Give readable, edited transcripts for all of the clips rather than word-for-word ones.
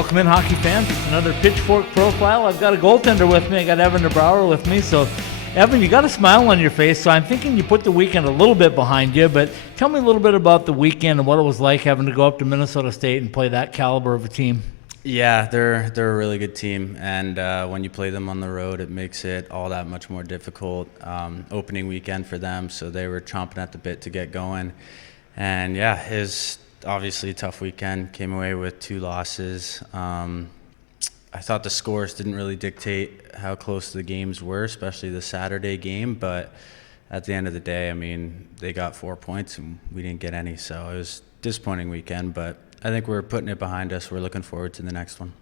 Welcome in, hockey fans. It's another Pitchfork Profile. I've got a goaltender with me. I got EVAN DeBROUWER with me. So, Evan, you got a smile on your face, so I'm thinking you put the weekend a little bit behind you, but tell me a little bit about the weekend and what it was like having to go up to Minnesota State and play that caliber of a team. Yeah, they're a really good team, and when you play them on the road, it makes it all that much more difficult. Opening weekend for them, so they were chomping at the bit to get going. And yeah, it was obviously a tough weekend. Came away with 2 losses. I thought the scores didn't really dictate how close the games were, especially the Saturday game, but at the end of the day, I mean, they got 4 points and we didn't get any, so it was a disappointing weekend, but I think we're putting it behind us. We're looking forward to the next one.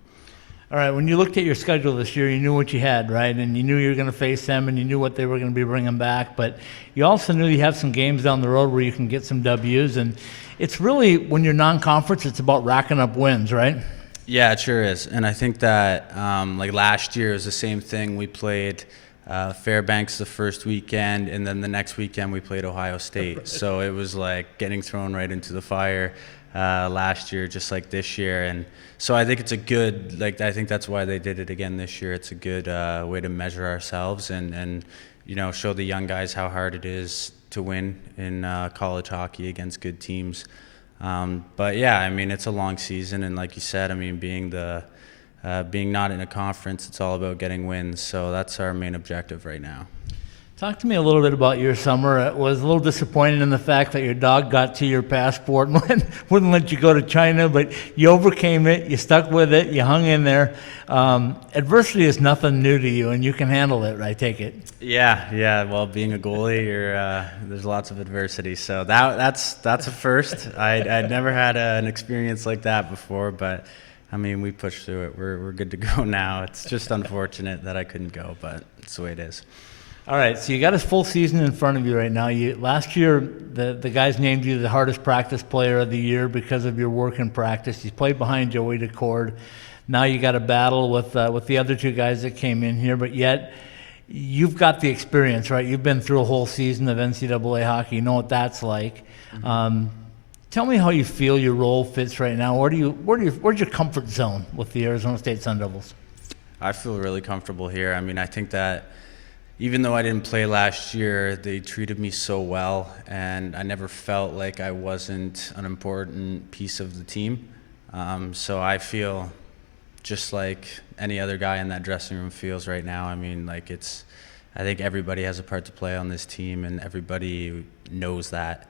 All right, when you looked at your schedule this year, you knew what you had, right? And you knew you were going to face them, and you knew what they were going to be bringing back. But you also knew you have some games down the road where you can get some W's. And it's really, when you're non-conference, it's about racking up wins, right? Yeah, it sure is. And I think that, like last year, it was the same thing. We played Fairbanks the first weekend, and then the next weekend we played Ohio State. So it was like getting thrown right into the fire last year, just like this year. And so I think it's a good, I think that's why they did it again this year. It's a good way to measure ourselves and you know, show the young guys how hard it is to win in college hockey against good teams. But yeah, I mean, it's a long season, and like you said, I mean, being not in a conference, it's all about getting wins. So that's our main objective right now. Talk to me a little bit about your summer. It was a little disappointing in the fact that your dog got to your passport and wouldn't let you go to China, but you overcame it, you stuck with it, you hung in there. Adversity is nothing new to you, and you can handle it, I take it. Yeah. Well, being a goalie, there's lots of adversity, so that's a first. I'd never had an experience like that before, but I mean, we pushed through it. We're good to go now. It's just unfortunate that I couldn't go, but it's the way it is. All right, so you got a full season in front of you right now. Last year, the guys named you the hardest practice player of the year because of your work in practice. You played behind Joey DeCord. Now you got a battle with the other 2 guys that came in here, but yet you've got the experience, right? You've been through a whole season of NCAA hockey. You know what that's like. Mm-hmm. Tell me how you feel your role fits right now. Where's your comfort zone with the Arizona State Sun Devils? I feel really comfortable here. I mean, I think that even though I didn't play last year, they treated me so well, and I never felt like I wasn't an important piece of the team. So I feel just like any other guy in that dressing room feels right now. I mean, I think everybody has a part to play on this team, and everybody knows that.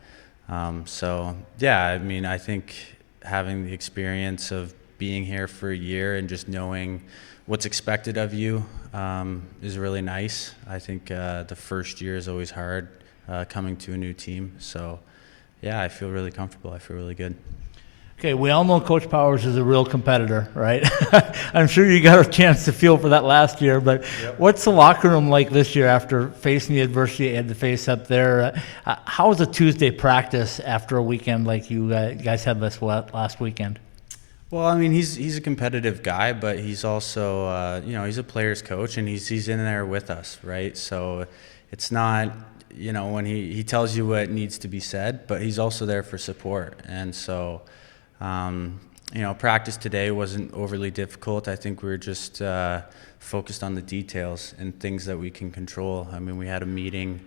So yeah, I mean, I think having the experience of being here for a year and just knowing what's expected of you is really nice. I think the first year is always hard coming to a new team. So yeah, I feel really comfortable. I feel really good. Okay, we all know Coach Powers is a real competitor, right? I'm sure you got a chance to feel for that last year, but yep. What's the locker room like this year after facing the adversity you had to face up there? How was a Tuesday practice after a weekend like you guys had this last weekend? Well, I mean, he's a competitive guy, but he's also, he's a player's coach, and he's in there with us, right? So it's not, when he tells you what needs to be said, but he's also there for support. And so, practice today wasn't overly difficult. I think we were just focused on the details and things that we can control. I mean, we had a meeting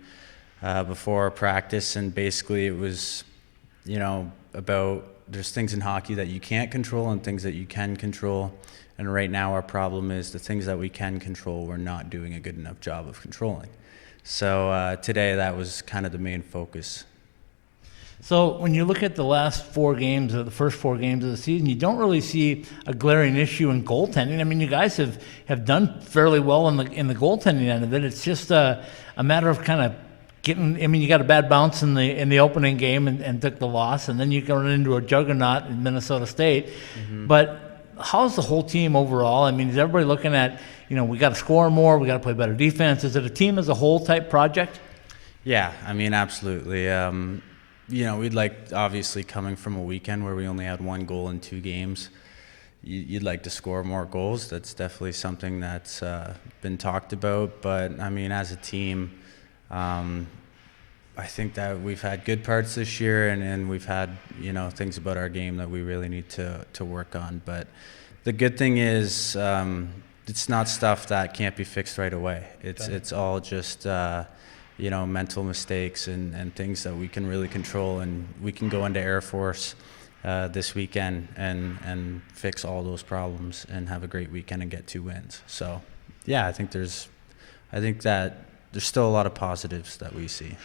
before our practice, and basically it was, about there's things in hockey that you can't control and things that you can control. And right now our problem is the things that we can control, we're not doing a good enough job of controlling. So today that was kind of the main focus. So when you look at the last 4 games, or the first 4 games of the season, you don't really see a glaring issue in goaltending. I mean, you guys have done fairly well in the goaltending end of it. It's just a matter of kind of you got a bad bounce in the opening game and took the loss, and then you run into a juggernaut in Minnesota State. Mm-hmm. But how's the whole team overall? I mean, is everybody looking at, we got to score more, we got to play better defense? Is it a team as a whole type project? Yeah, I mean, absolutely. We'd like, obviously, coming from a weekend where we only had 1 goal in 2 games, you'd like to score more goals. That's definitely something that's been talked about. But, I mean, as a team, I think that we've had good parts this year, and we've had, things about our game that we really need to work on. But the good thing is it's not stuff that can't be fixed right away. It's all just mental mistakes and things that we can really control, and we can go into Air Force this weekend and fix all those problems and have a great weekend and get 2 wins. So yeah, I think that there's still a lot of positives that we see.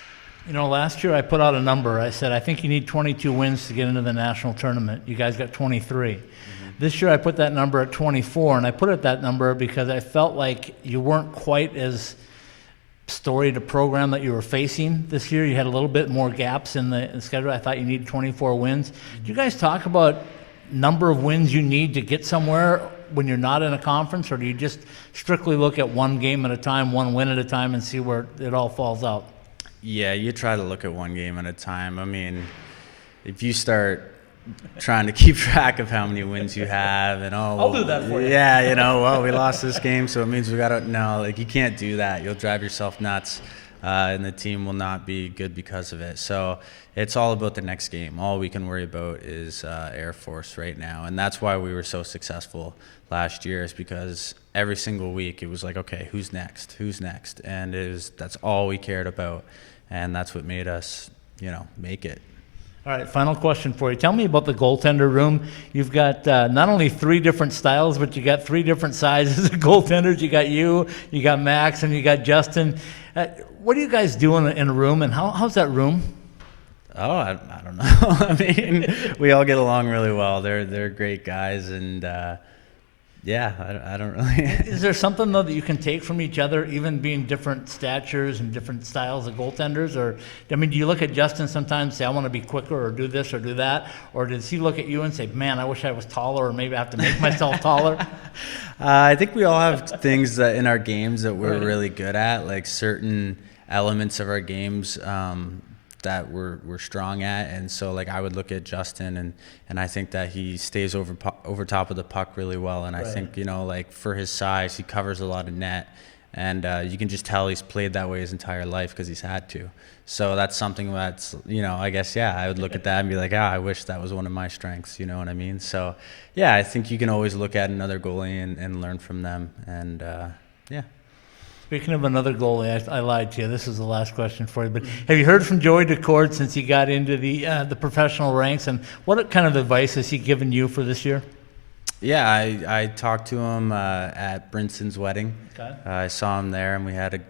Last year I put out a number. I said, I think you need 22 wins to get into the national tournament. You guys got 23. Mm-hmm. This year I put that number at 24, and I put it that number because I felt like you weren't quite as storied a program that you were facing this year. You had a little bit more gaps in the schedule. I thought you needed 24 wins. Mm-hmm. Do you guys talk about number of wins you need to get somewhere when you're not in a conference, or do you just strictly look at one game at a time, one win at a time, and see where it all falls out? Yeah, you try to look at one game at a time. I mean, if you start trying to keep track of how many wins you have and I'll do that for you. Yeah, well, we lost this game, so it means we got to, no, like, you can't do that. You'll drive yourself nuts, and the team will not be good because of it. So it's all about the next game. All we can worry about is Air Force right now, and that's why we were so successful last year, is because every single week it was like, okay, who's next, and that's all we cared about, and that's what made us make it. All right, final question for you. Tell me about the goaltender room. You've got not only 3 different styles, but you got 3 different sizes of goaltenders. You got you got Max, and you got Justin. What do you guys do in a room, and how's that room? Oh, I don't know. I mean, we all get along really well. They're great guys, and I don't really. Is there something though that you can take from each other, even being different statures and different styles of goaltenders? Or do you look at Justin sometimes and say, I want to be quicker, or do this or do that? Or does he look at you and say, man, I wish I was taller, or maybe I have to make myself taller? I think we all have things that in our games that we're really good at, like certain elements of our games that we're strong at, and so like I would look at Justin and I think that he stays over top of the puck really well, and I think like for his size he covers a lot of net, and you can just tell he's played that way his entire life because he's had to. So that's something that's I guess I would look at that and be like, I wish that was one of my strengths, you know what I mean? So yeah, I think you can always look at another goalie and learn from them, and yeah. Speaking of another goalie, I lied to you. This is the last question for you. But have you heard from Joey Decord since he got into the professional ranks, and what kind of advice has he given you for this year? Yeah, I talked to him at Brinson's wedding. Okay. I saw him there, and we had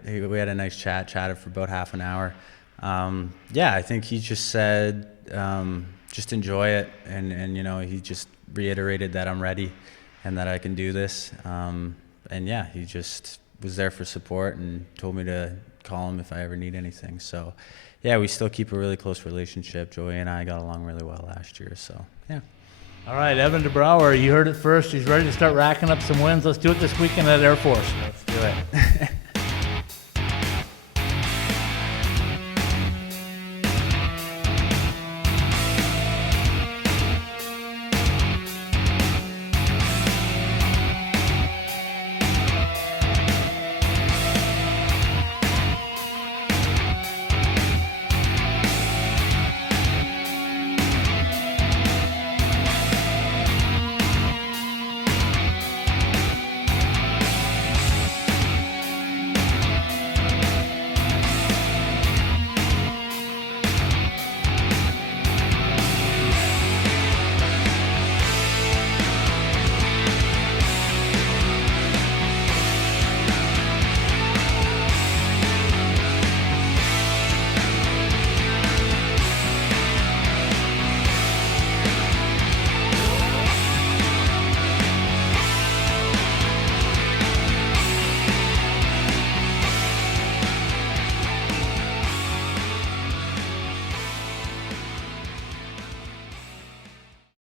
a nice chatted for about half an hour. I think he just said just enjoy it, and he just reiterated that I'm ready and that I can do this. He just was there for support and told me to call him if I ever need anything. So, we still keep a really close relationship. Joey and I got along really well last year, so, yeah. All right, Evan DeBROUWER, you heard it first. He's ready to start racking up some wins. Let's do it this weekend at Air Force. Let's do it.